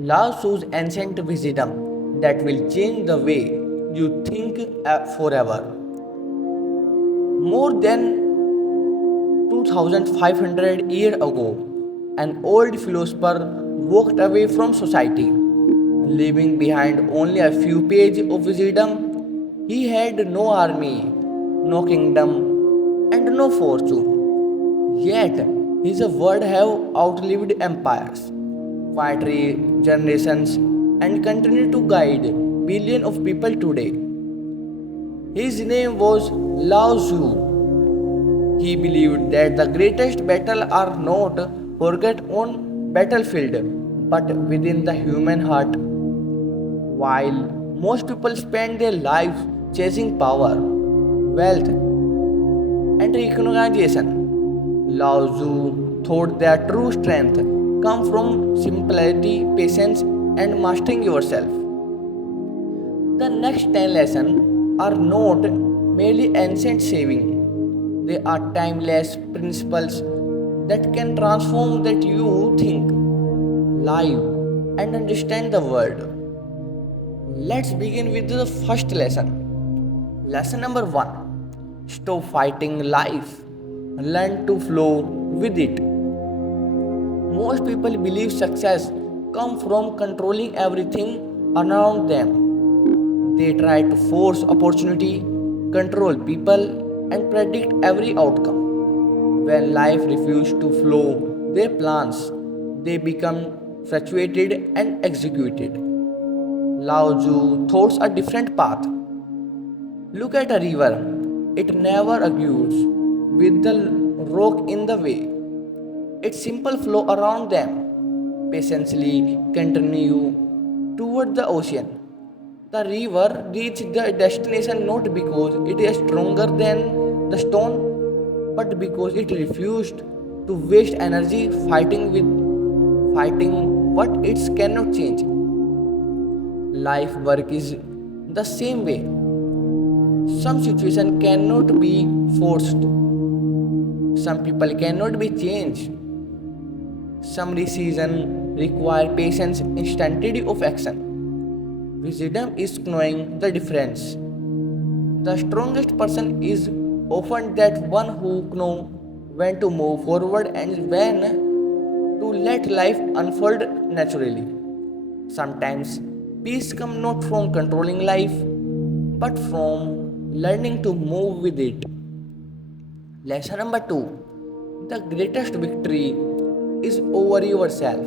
Lao Tzu's ancient wisdom that will change the way you think forever. More than 2500 years ago, an old philosopher walked away from society, leaving behind only a few pages of wisdom. He had no army, no kingdom, and no fortune. Yet his words have outlived empires, quietly generations, and continue to guide billions of people today. His name was Lao Tzu. He believed that the greatest battles are not forget on battlefield, but within the human heart. While most people spend their lives chasing power, wealth, and recognition, Lao Tzu thought that true strength comes from simplicity, patience, and mastering yourself. The next 10 lessons are not merely ancient saving, they are timeless principles that can transform that you think, live, and understand the world. Let's begin with the first lesson. Lesson number 1. Stop fighting life. Learn to flow with it. Most people believe success comes from controlling everything around them. They try to force opportunity, control people, and predict every outcome. When life refuses to flow their plans, they become frustrated and executed. Lao Tzu thoughts a different path. Look at a river. It never argues with the rock in the way. Its simple flow around them patiently continue toward the ocean. The river reached the destination not because it is stronger than the stone, but because it refused to waste energy fighting what it cannot change. Life work is the same way. Some situation cannot be forced. Some people cannot be changed. Some decisions require patience instead of action. Wisdom is knowing the difference. The strongest person is often that one who knows when to move forward and when to let life unfold naturally. Sometimes peace comes not from controlling life but from learning to move with it. Lesson number 2. The greatest victory is over yourself.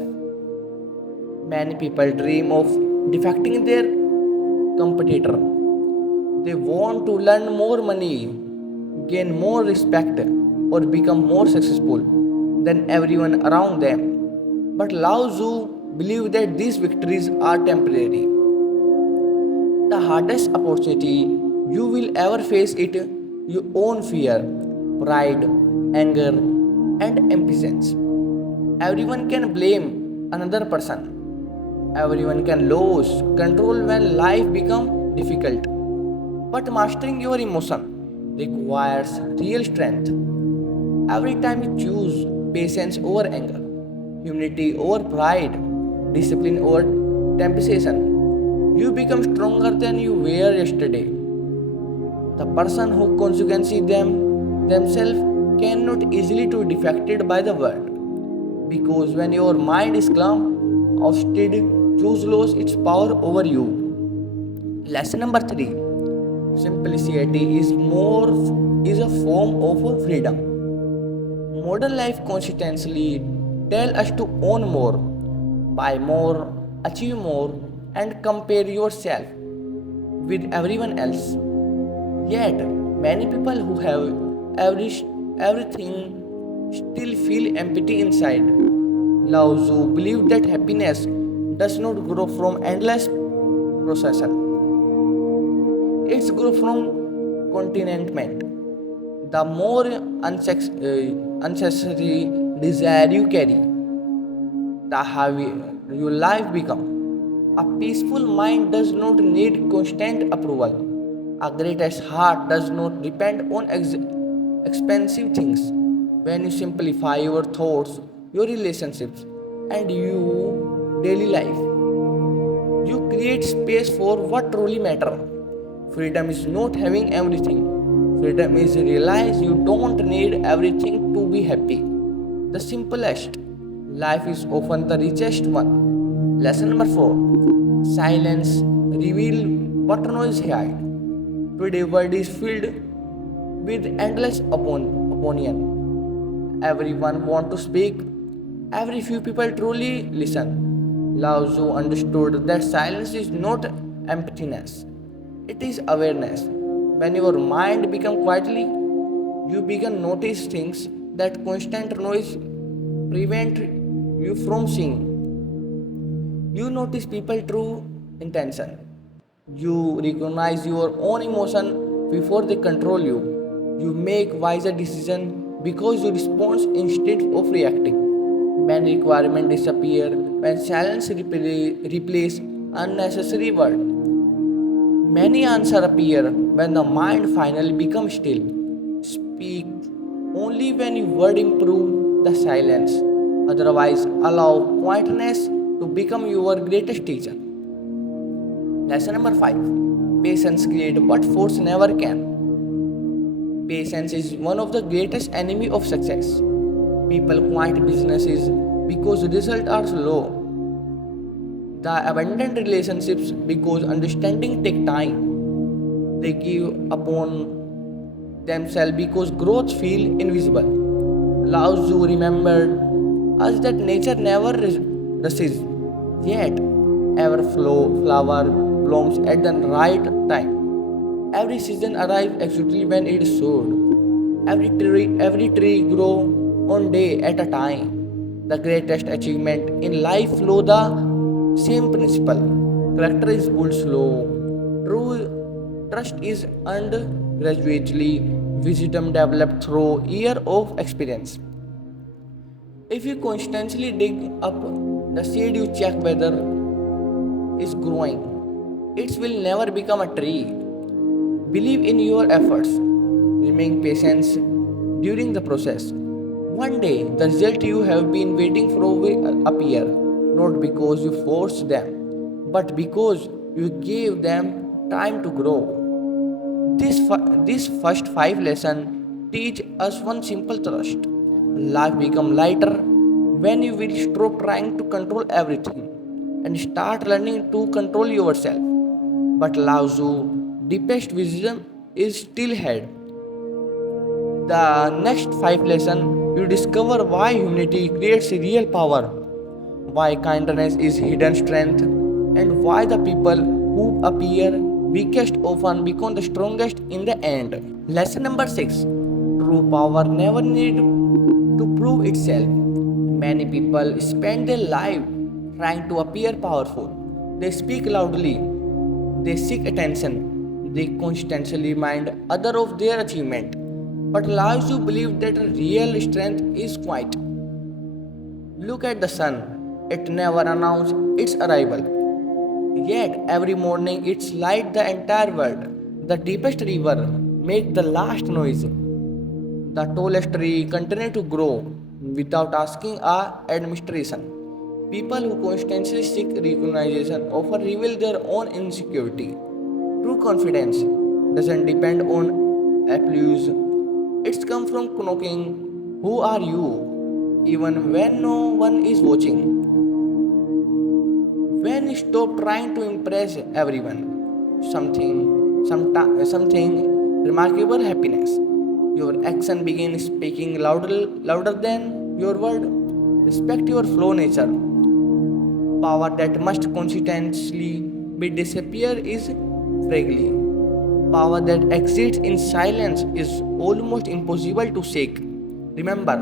Many people dream of defecting their competitor. They want to learn more money, gain more respect, or become more successful than everyone around them. But Lao Tzu believed that these victories are temporary. The hardest opportunity you will ever face it your own fear, pride, anger, and impatience. Everyone can blame another person. Everyone can lose control when life becomes difficult. But mastering your emotion requires real strength. Every time you choose patience over anger, humility over pride, discipline over temptation, you become stronger than you were yesterday. The person who consequently themselves cannot easily to defected by the world. Because when your mind is calm, instead choose lose its power over you. Lesson number 3. Simplicity is a form of freedom. Modern life constantly tell us to own more, buy more, achieve more, and compare yourself with everyone else. Yet, many people who have everything still feel empty inside. Lao Tzu believed that happiness does not grow from endless procession. It's grow from contentment. The more unnecessary desire you carry, the heavier your life becomes. A peaceful mind does not need constant approval. A greatest heart does not depend on expensive things. When you simplify your thoughts, your relationships, and your daily life, You create space for what truly matters. Freedom is not having everything. Freedom is realize you don't need everything to be happy. The simplest life is often the richest one. Lesson number 4. Silence reveal what noise hide. Today world is filled with endless opinion. Everyone want to speak. Every few people truly listen. Lao Tzu understood that silence is not emptiness. It is awareness. When your mind becomes quietly, you begin notice things that constant noise prevent you from seeing. You notice people true intention. You recognize your own emotion before they control you. You make wiser decisions because you respond instead of reacting. When requirement disappear, when silence replace unnecessary word, many answers appear when the mind finally becomes still. Speak only when your word improve the silence. Otherwise, allow quietness to become your greatest teacher. Lesson number 5. Patience creates what force never can. Patience is one of the greatest enemy of success. People quit businesses because results are slow. The abandoned relationships because understanding take time. They give upon themselves because growth feel invisible. Lao Tzu remembered us that nature never rushes, yet ever flower blooms at the right time. Every season arrives exactly when it should. Every tree grow one day at a time. The greatest achievement in life follow the same principle. Character is built slow. True trust is earned gradually. Wisdom developed through year of experience. If you constantly dig up the seed, you check whether it's growing. It will never become a tree. Believe in your efforts. Remain patient during the process. One day, the result you have been waiting for will appear, not because you forced them, but because you gave them time to grow. This first 5 lessons teach us one simple trust. Life become lighter when you will stop trying to control everything and start learning to control yourself. But Lao Tzu, deepest wisdom is still ahead. The next 5 lessons, you discover why unity creates real power, why kindness is hidden strength, and why the people who appear weakest often become the strongest in the end. Lesson number 6. True power never need to prove itself. Many people spend their life trying to appear powerful. They speak loudly, they seek attention, they constantly remind others of their achievement. But allows you believe that real strength is quiet. Look at the sun, it never announces its arrival. Yet every morning it's light the entire world. The deepest river make the last noise. The tallest tree continue to grow without asking our administration. People who constantly seek recognition often reveal their own insecurity. True confidence doesn't depend on applause. It's come from knowing who are you, even when no one is watching. When you stop trying to impress everyone, something remarkable happiness. Your action begins speaking louder than your word. Respect your flow nature. Power that must consistently be disappear is fragile. Power that exists in silence is almost impossible to shake. Remember,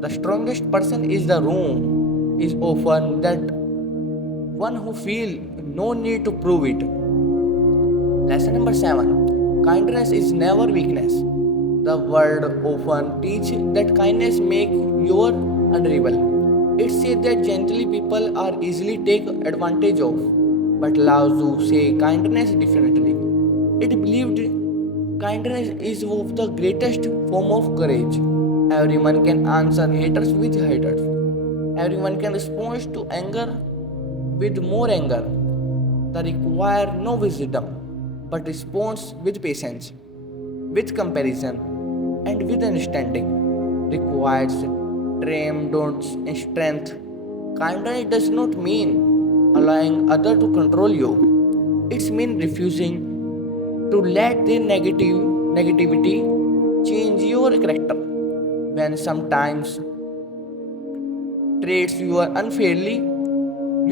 the strongest person is the room is often that one who feel no need to prove it. Lesson number 7. Kindness is never weakness. The word often teach that kindness make you vulnerable. It says that gently people are easily taken advantage of. But Lao Tzu say kindness differently. It believed kindness is of the greatest form of courage. Everyone can answer haters with haters. Everyone can respond to anger with more anger. that require no wisdom but response with patience, with comparison, and with understanding. Requires strength, don't strength. Kindness does not mean allowing others to control you. It's mean refusing to let their negativity change your character. When sometimes treats you are unfairly,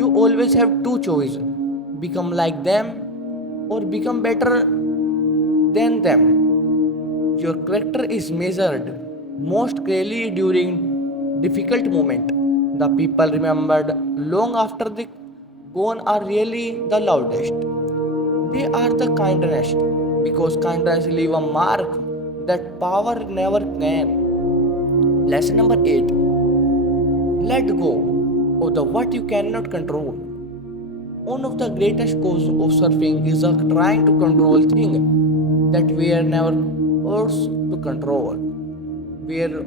you always have two choices: become like them or become better than them. Your character is measured most clearly during difficult moment. The people remembered long after they gone are really the loudest. They are the kindest because kindness leave a mark that power never can. Lesson number 8. Let go of the what you cannot control. One of the greatest causes of surfing is the trying to control things that we are never forced to control. Where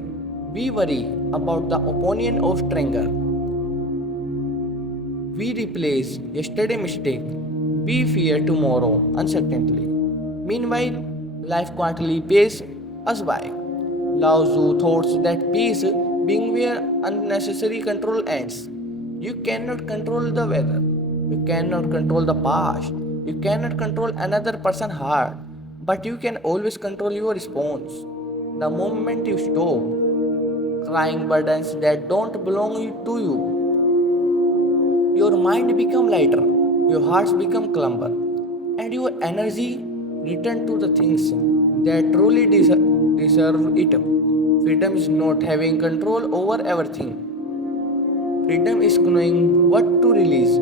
we worry about the opinion of stranger, we replace yesterday mistake, we fear tomorrow uncertainty. Meanwhile, life quietly pays us by. Lao Tzu thoughts that peace being where unnecessary control ends. You cannot control the weather. You cannot control the past. You cannot control another person's heart. But you can always control your response. The moment you stop crying burdens that don't belong to you, your mind become lighter, your hearts become calmer, and your energy return to the things that truly deserve it. Freedom is not having control over everything. Freedom is knowing what to release.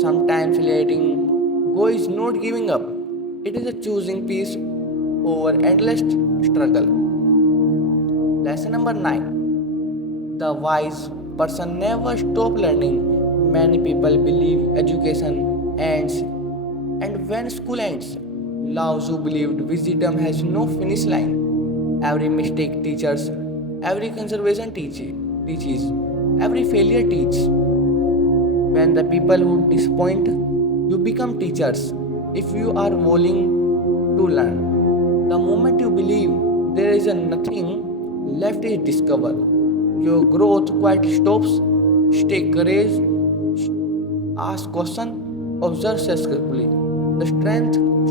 Sometimes letting go is not giving up. It is a choosing peace over endless struggle. Lesson number 9. The wise person never stop learning. Many people believe education ends and when school ends. Lao Tzu believed wisdom has no finish line. Every mistake teaches, every conservation teaches, every failure teaches. When the people who disappoint, you become teachers if you are willing to learn. The moment you believe there is a nothing left is discover. Your growth quite stops. Stay courage, ask question, observe successfully. The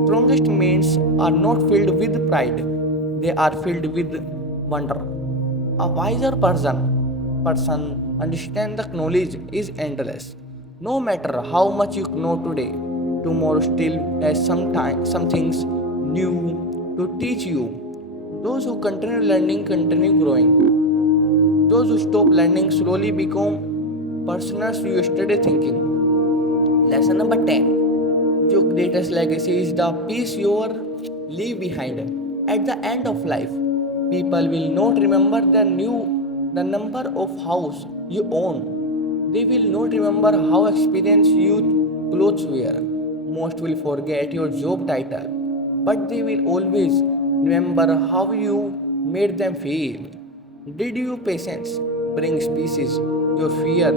strongest minds are not filled with pride, they are filled with wonder. A wiser person understands the knowledge is endless. No matter how much you know today, tomorrow still has some things new to teach you. Those who continue learning continue growing. Those who stop learning slowly become personals you yesterday thinking. Lesson number 10. Your greatest legacy is the peace you leave behind. At the end of life, people will not remember the number of house you own. They will not remember how experienced you clothes were. Most will forget your job title, but they will always remember how you made them feel. Did your patience bring species? Your fear?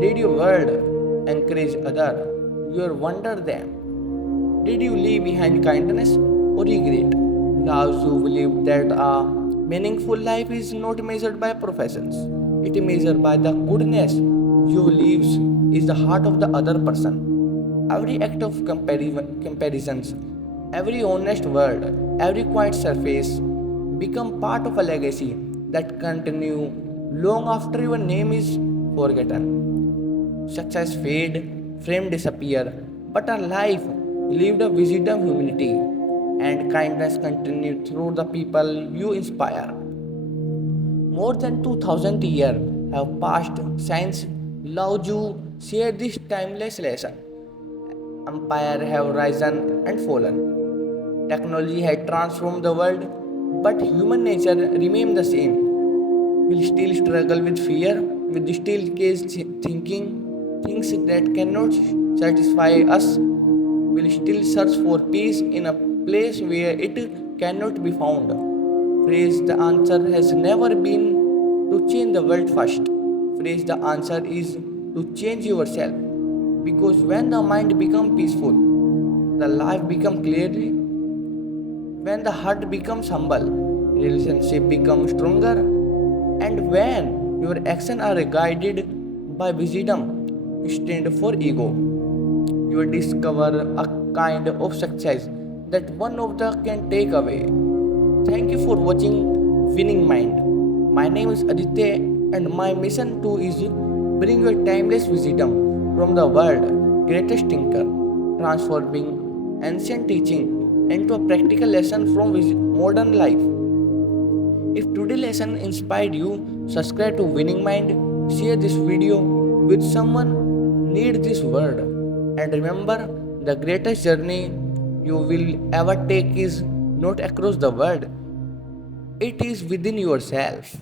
Did your word encourage other? Your wonder them? Did you leave behind kindness or regret? Lao Tzu believed that a meaningful life is not measured by professions. It is measured by the goodness you lives is the heart of the other person. Every act of comparisons, every honest word, every quiet surface become part of a legacy that continue long after your name is forgotten. Success fade, fame disappear, but a life lived of wisdom, humanity, and kindness continue through the people you inspire. More than 2000 years have passed since Lao Tzu shared this timeless lesson. Empires have risen and fallen. Technology has transformed the world, but human nature remains the same. We'll still struggle with fear, with still case thinking things that cannot satisfy us. We'll still search for peace in a place where it cannot be found. Phrase the answer has never been to change the world first. Phrase the answer is to change yourself. Because when the mind becomes peaceful, the life becomes clear when the heart becomes humble, relationship becomes stronger, and when your actions are guided by wisdom instead for ego, you will discover a kind of success that one of the can take away. Thank you for watching Winning Mind. My name is Aditya, and my mission too is bring your timeless wisdom from the world greatest thinker, transforming ancient teaching into a practical lesson from modern life. If today's lesson inspired you, subscribe to Winning Mind, share this video with someone need this word, and remember the greatest journey you will ever take is not across the world, it is within yourself.